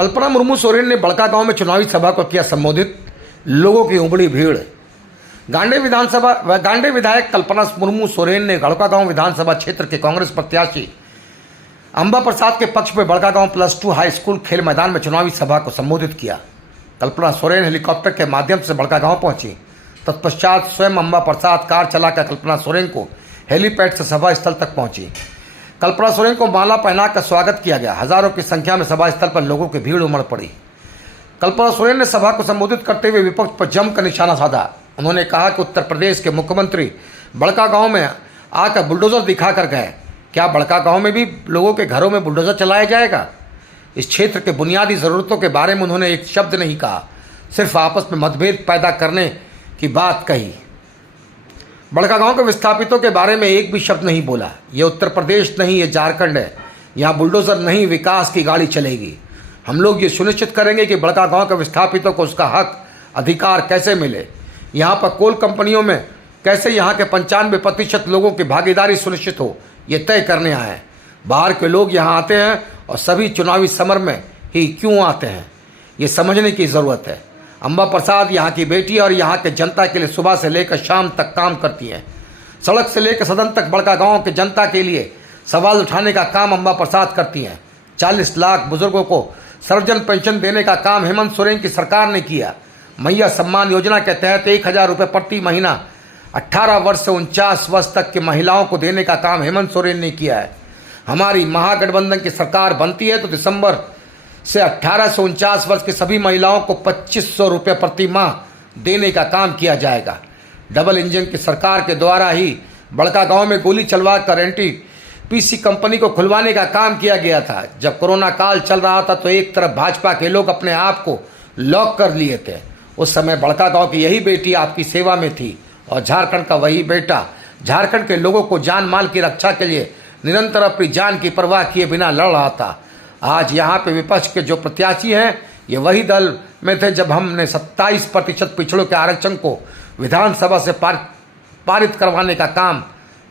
कल्पना मुर्मू सोरेन ने बड़कागांव में चुनावी सभा को किया संबोधित। लोगों की उमड़ी भीड़। गांडे विधायक कल्पना मुर्मू सोरेन ने बड़कागांव विधानसभा क्षेत्र के कांग्रेस प्रत्याशी अंबा प्रसाद के पक्ष में बड़कागांव +2 हाई स्कूल खेल मैदान में चुनावी सभा को संबोधित किया। कल्पना सोरेन हेलीकॉप्टर के माध्यम से बड़कागांव पहुंची। तत्पश्चात स्वयं अंबा प्रसाद कार चलाकर कल्पना सोरेन को हेलीपैड से सभा स्थल तक पहुंची। कल्पना सोरेन को माला पहनाकर स्वागत किया गया। हजारों की संख्या में सभा स्थल पर लोगों की भीड़ उमड़ पड़ी। कल्पना सोरेन ने सभा को संबोधित करते हुए विपक्ष पर जमकर निशाना साधा। उन्होंने कहा कि उत्तर प्रदेश के मुख्यमंत्री बड़कागांव में आकर बुलडोजर दिखाकर गए। क्या बड़कागांव में भी लोगों के घरों में बुलडोजर चलाया जाएगा? इस क्षेत्र के बुनियादी ज़रूरतों के बारे में उन्होंने एक शब्द नहीं कहा, सिर्फ आपस में मतभेद पैदा करने की बात कही। बड़कागांव के विस्थापितों के बारे में एक भी शब्द नहीं बोला। ये उत्तर प्रदेश नहीं, ये झारखंड है। यहाँ बुलडोजर नहीं, विकास की गाड़ी चलेगी। हम लोग ये सुनिश्चित करेंगे कि बड़कागांव के विस्थापितों को उसका हक अधिकार कैसे मिले। यहाँ पर कोल कंपनियों में कैसे यहाँ के 95% लोगों की भागीदारी सुनिश्चित हो, ये तय करने आए हैं। बाहर के लोग यहाँ आते हैं और सभी चुनावी समर में ही क्यों आते हैं, ये समझने की ज़रूरत है। अंबा प्रसाद यहाँ की बेटी और यहाँ के जनता के लिए सुबह से लेकर शाम तक काम करती हैं। सड़क से लेकर सदन तक बड़कागांव के जनता के लिए सवाल उठाने का काम अंबा प्रसाद करती हैं। 40 लाख बुजुर्गों को सर्वजन पेंशन देने का काम हेमंत सोरेन की सरकार ने किया। मैया सम्मान योजना के तहत 1000 रुपये प्रति महीना 18 वर्ष से 49 वर्ष तक की महिलाओं को देने का काम हेमंत सोरेन ने किया है। हमारी महागठबंधन की सरकार बनती है तो दिसंबर से 18 से 49 वर्ष की सभी महिलाओं को 2500 रुपये प्रति माह देने का काम किया जाएगा। डबल इंजन की सरकार के द्वारा ही बड़कागांव में गोली चलवा कर एनटीपीसी कंपनी को खुलवाने का काम किया गया था। जब कोरोना काल चल रहा था तो एक तरफ भाजपा के लोग अपने आप को लॉक कर लिए थे। उस समय बड़कागांव की यही बेटी आपकी सेवा में थी और झारखंड का वही बेटा झारखंड के लोगों को जान माल की रक्षा के लिए निरंतर अपनी जान की परवाह किए बिना लड़ रहा था। आज यहाँ पे विपक्ष के जो प्रत्याशी हैं ये वही दल में थे जब हमने 27% पिछड़ों के आरक्षण को विधानसभा से पारित करवाने का काम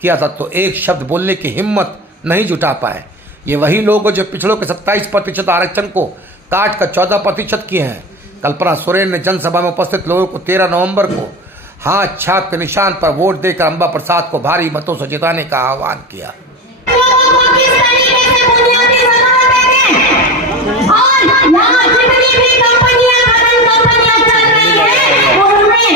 किया था, तो एक शब्द बोलने की हिम्मत नहीं जुटा पाए। ये वही लोग जो पिछड़ों के 27% आरक्षण को काट कर 14% किए हैं। कल्पना सोरेन ने जनसभा में उपस्थित लोगों को 13 नवंबर को हाथ छाप के निशान पर वोट देकर अंबा प्रसाद को भारी मतों से जिताने का आह्वान किया। और यहाँ जितनी भी कंपनियां चल रही है उनमें